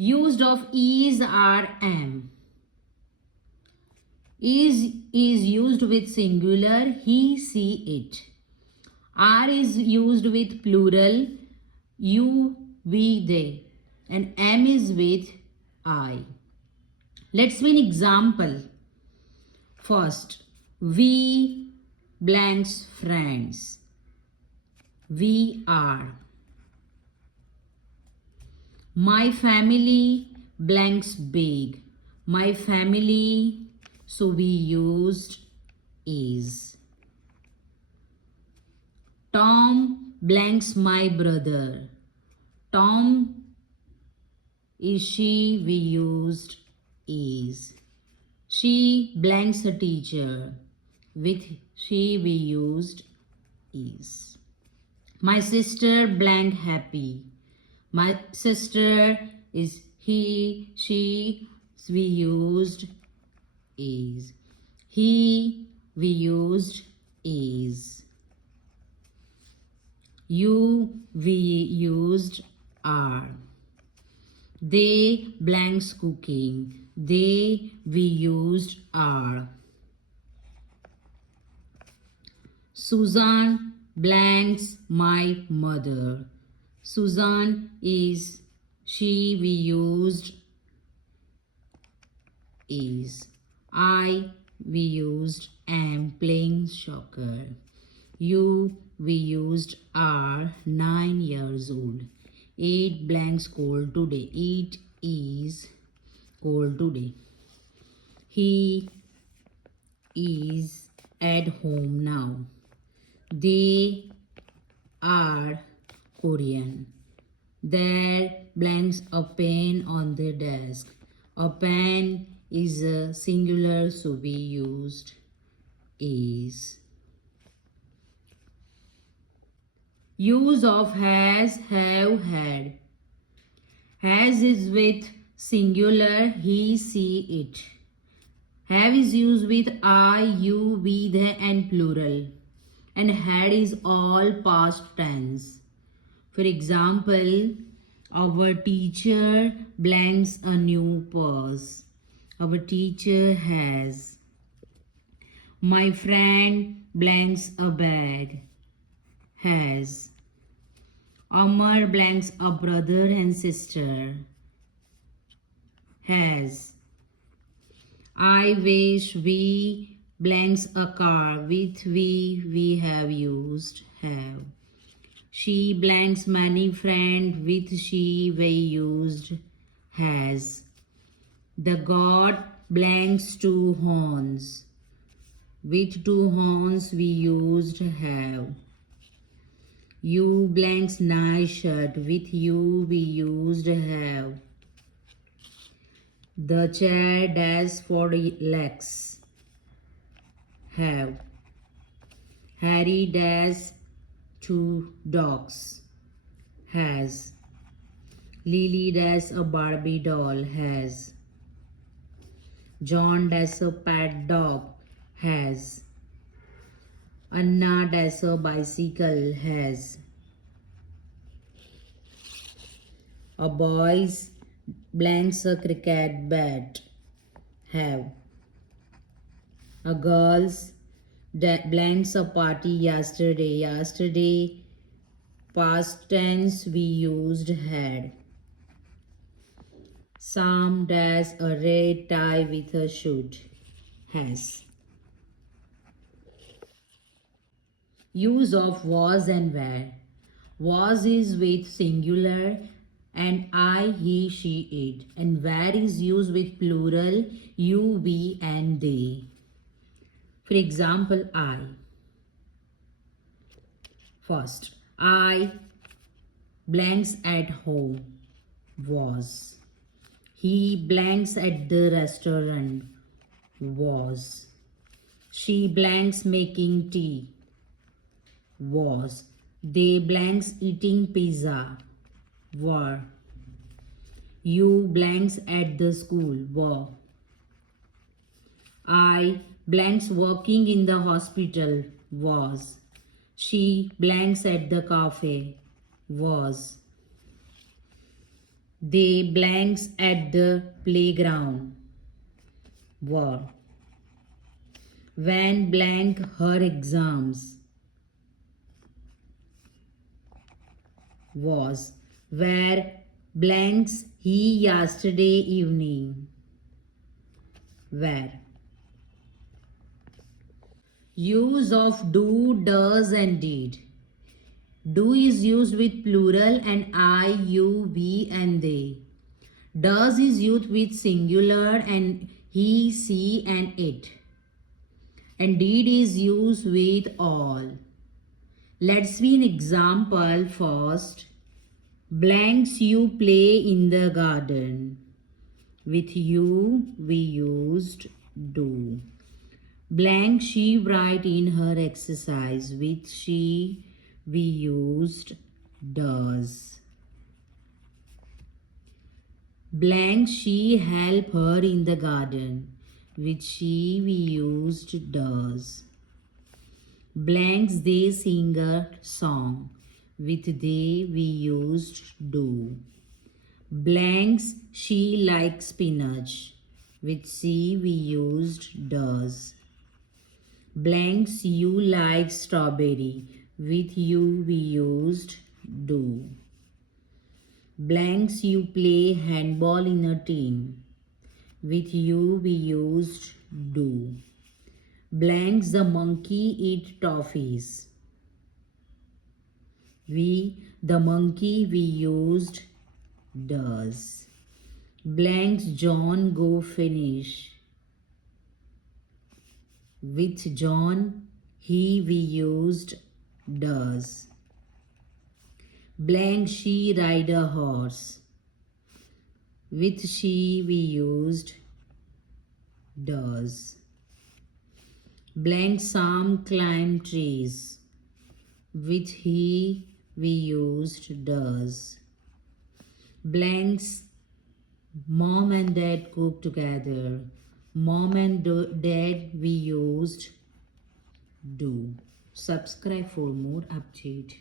Used of is, are, am. Is used with singular, he, she, it. Are is used with plural, you, we, they. And am is with I. Let's see an example. First, we blanks friends. We are. My family blanks big. My family, so we used is. Tom blanks my brother. Tom is she, we used is. She blanks a teacher. With she we used is. My sister blank happy. My sister is he, she, we used is. He, we used is. You, we used are. They blanks cooking. They, we used are. Susan blanks my mother. Susan is she, we used is. I, we used am playing soccer. You, we used are 9 years old. 8 blanks cold today. It is cold today. He is at home now. They are Korean. There blanks a pen on the desk. A pen is a singular, so we used is. Use of has, have, had. Has is with singular, he, she, it. Have is used with I, you, we, they and plural. And had is all past tense. For example, our teacher blanks a new purse. Our teacher has. My friend blanks a bag. Has. Amar blanks a brother and sister. Has. I wish we blanks a car. With we have used have. She blanks many friends. With she we used has. The god blanks 2 horns. With 2 horns we used have. You blanks nice shirt. With you we used have. The chair dash for legs. Have. Harry dash 2 dogs. Has. Lily dash a Barbie doll. Has. John dash a pet dog. Has. Anna dash a bicycle. Has. A boys blanks a cricket bat. Have. A girls blanks a party yesterday. Yesterday past tense we used had. Sam dash a red tie with a suit. Has. Use of was and were. Was is with singular and I, he, she, it. And where is used with plural, you, we and they. For example, I. First, I blanks at home was. He blanks at the restaurant was. She blanks making tea was. They blanks eating pizza were. You blanks at the school were. I blanks working in the hospital was. She blanks at the cafe was. They blanks at the playground. Were. When blank her exams. Was. Where blanks he yesterday evening. Where. Use of do, does and did. Do is used with plural and I, you, we and they. Does is used with singular and he, she and it. And did is used with all. Let's see an example first. Blanks you play in the garden. With you we used do. Blank she write in her exercise. With she we used does. Blank she help her in the garden. With she we used does. Blanks they sing a song. With they we used do. Blanks she likes spinach. With she we used does. Blanks you like strawberry. With you we used do. Blanks you play handball in a team. With you we used do. Blanks the monkey eat toffees. The monkey we used does. Blanks John go finish. With John he we used does. Blank she ride a horse. With she we used does. Blank Sam climb trees. With he we used does. Blanks mom and dad cook together. Mom and dad we used do. Subscribe for more update.